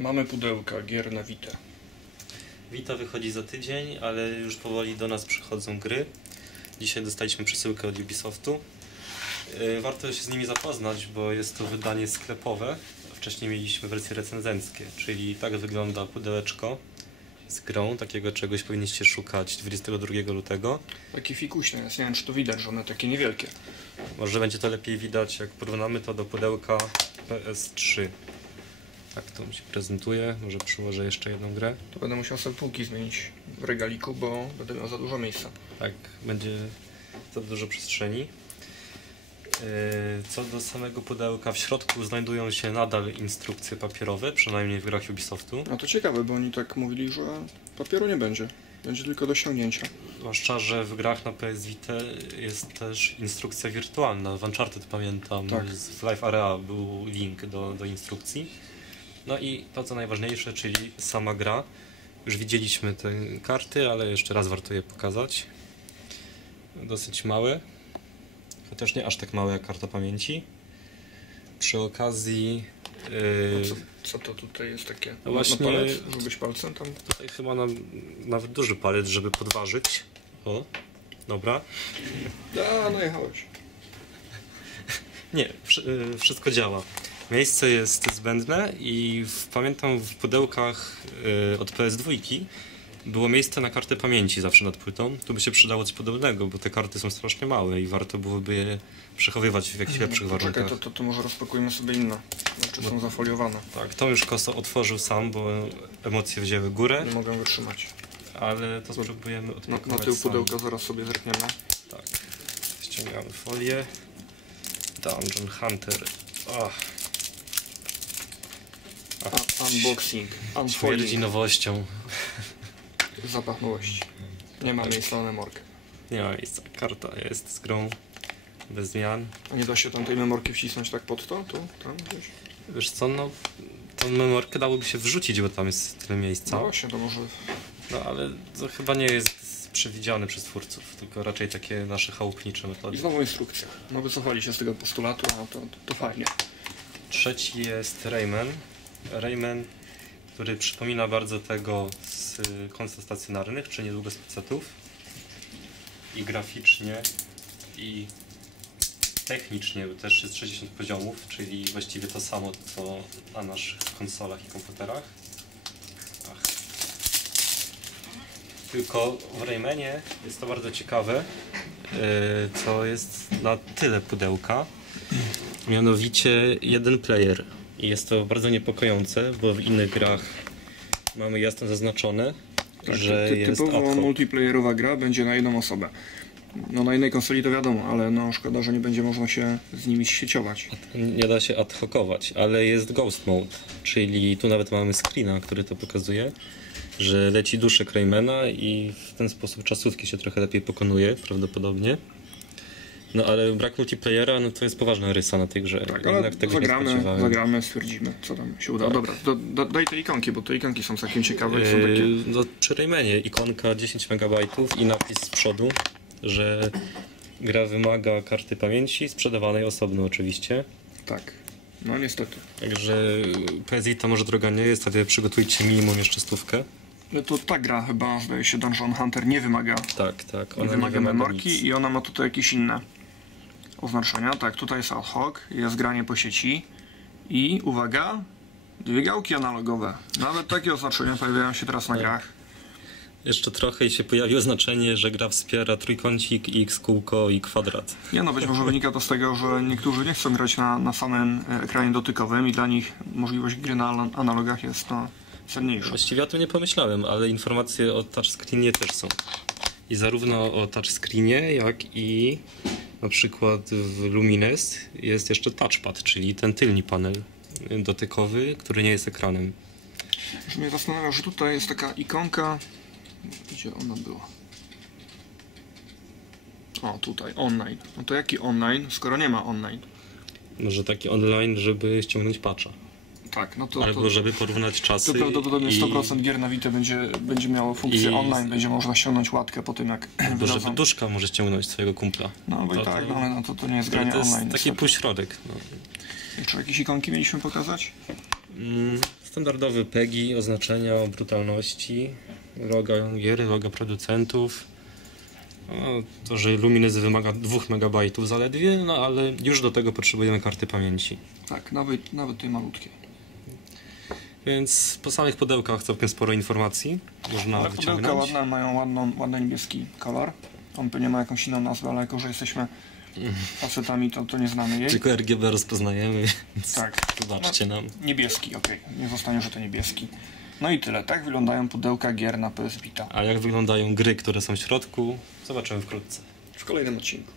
Mamy pudełka gier na Vita. Vita wychodzi za tydzień, ale już powoli do nas przychodzą gry. Dzisiaj dostaliśmy przesyłkę od Ubisoftu. Yy, Warto się z nimi zapoznać, bo jest to wydanie sklepowe. Wcześniej mieliśmy wersje recenzenckie, czyli tak wygląda pudełeczko z grą. Takiego czegoś powinniście szukać 22 lutego. Takie fikuśne jest, nie wiem czy to widać, że one takie niewielkie. Może będzie to lepiej widać, jak porównamy to do pudełka PS3. Tak to mi się prezentuje. Może przyłożę jeszcze jedną grę. To będę musiał sobie półki zmienić w regaliku, bo będę miał za dużo miejsca. Tak, będzie za dużo przestrzeni. Yy, Co do samego pudełka, w środku znajdują się nadal instrukcje papierowe, przynajmniej w grach Ubisoftu. No to ciekawe, bo oni tak mówili, że papieru nie będzie. Będzie tylko do ściągnięcia. Zwłaszcza, że w grach na PS Vita jest też instrukcja wirtualna. W Uncharted pamiętam, Tak. z Live Area był link do, do instrukcji. No i to co najważniejsze, czyli sama gra. Już widzieliśmy te karty, ale jeszcze raz warto je pokazać. Dosyć małe, chociaż nie aż tak małe jak karta pamięci. Przy okazji yy, co, co to tutaj jest takie? No właśnie- Na palec? Palcem tam... Tutaj chyba nam nawet duży palec, żeby podważyć. O, dobra. A, najechałeś. Nie, wszy- y, wszystko działa. Miejsce jest zbędne i w, pamiętam w pudełkach y, od PS2 było miejsce na kartę pamięci zawsze nad płytą. Tu by się przydało coś podobnego, bo te karty są strasznie małe i warto byłoby je przechowywać w jakichś lepszych Poczekaj, warunkach. to, to, to może rozpakujmy sobie inne. Znaczy są zafoliowane. Tak, to już Koso otworzył sam, bo emocje wzięły górę, Nie mogę wytrzymać. ale to spróbujemy Na, odpakować na tył sami. pudełka zaraz sobie zerkniemy. Tak. Ściągamy folię. Dungeon Hunter. Ach, unboxing. śmierdzi Unfolding. nowością. Zapach nowości. Nie ma miejsca na memorkę. Nie ma miejsca. Karta jest z grą. Bez zmian. A nie da się tam tej memorki wcisnąć tak pod to? Tu? Tam gdzieś? Wiesz co, no... Tą memorkę dałoby się wrzucić, bo tam jest tyle No miejsca. właśnie, to może... No ale to chyba nie jest przewidziane przez twórców, tylko raczej takie nasze chałupnicze I metody. znowu instrukcja. No wycofali się z tego postulatu, a to, to, to fajnie. Trzeci jest Rayman. Rayman, który przypomina bardzo tego z konsol stacjonarnych, czy niedługo z PC-ów. I graficznie, i technicznie też jest 60 poziomów, czyli właściwie to samo, co na naszych konsolach i komputerach. Ach. Tylko w Raymanie jest to bardzo ciekawe, y, co jest na tyle pudełka, Mianowicie jeden player. I jest to bardzo niepokojące, bo w innych grach mamy jasno zaznaczone, Tak, że ty, jest typowo multiplayerowa gra będzie na jedną osobę. No na jednej konsoli to wiadomo, ale no szkoda, że nie będzie można się z nimi sieciować. Nie da się ad hocować, ale jest ghost mode, czyli tu nawet mamy screena, który to pokazuje, że leci duszek Raymana i w ten sposób czasówki się trochę lepiej pokonuje, prawdopodobnie. No ale brak multiplayera, no to jest poważna rysa na tej grze. Tak, ale tego zagramy, zagramy, stwierdzimy, co tam się uda. Tak. Dobra, do, do, daj te ikonki, bo te ikonki są całkiem ciekawe. i Są takie... Yy, no, przy Raymanie ikonka 10 MB i napis z przodu, że gra wymaga karty pamięci, sprzedawanej osobno oczywiście. Tak, no niestety. Także PS Vita może droga nie jest, ale przygotujcie minimum jeszcze stówkę. No to ta gra chyba, zdaje się, Dungeon Hunter nie wymaga, Tak, tak. nie Ona wymaga memorki nic. i ona ma tutaj jakieś inne oznaczenia. Tak, tutaj jest ad hoc, jest granie po sieci i uwaga, dwie gałki analogowe. Nawet takie oznaczenia pojawiają się teraz na Tak. grach. Jeszcze trochę i się pojawi oznaczenie, że gra wspiera trójkącik, x, kółko i kwadrat. Nie no, być może wynika to z tego, że niektórzy nie chcą grać na, na samym e, ekranie dotykowym i dla nich możliwość gry na ana- analogach jest no, cenniejsza. Właściwie o tym nie pomyślałem, ale informacje o touchscreenie też są. I zarówno o touchscreenie, jak i na przykład w Lumines jest jeszcze touchpad, czyli ten tylny panel dotykowy, który nie jest ekranem. Już mnie zastanawia, że tutaj jest taka ikonka. Gdzie ona była? O, tutaj, online. No to jaki online, skoro nie ma online? Może taki online, żeby ściągnąć patcha. Tak, no to, Albo to, żeby porównać czasy. to prawdopodobnie i- 100% gier na Vita będzie, będzie miało funkcję i- online, będzie można ściągnąć łatkę po tym jak Albo żeby wydadzą. duszka może ściągnąć swojego kumpla. No bo i to- tak, to- no, no, to, to nie jest granie to jest online. taki półśrodek. No. Czy jakieś ikonki mieliśmy pokazać? Mm, Standardowy PEGI, oznaczenia o brutalności, loga gier, loga producentów. No, to, że Lumines wymaga 2 MB zaledwie, no ale już do tego potrzebujemy karty pamięci. Tak, nawet, nawet tej malutkiej. Więc po samych pudełkach całkiem sporo informacji można Ale pudełka wyciągnąć. ładne, mają ładną, ładny niebieski kolor. On pewnie ma jakąś inną nazwę, ale jako, że jesteśmy facetami, to, to nie znamy jej. Tylko RGB rozpoznajemy, więc Tak. zobaczcie nam. Niebieski, okej. Nie zostanie, że to niebieski. No i tyle. Tak wyglądają pudełka gier na PS Vita. A jak wyglądają gry, które są w środku, zobaczymy wkrótce. W kolejnym odcinku.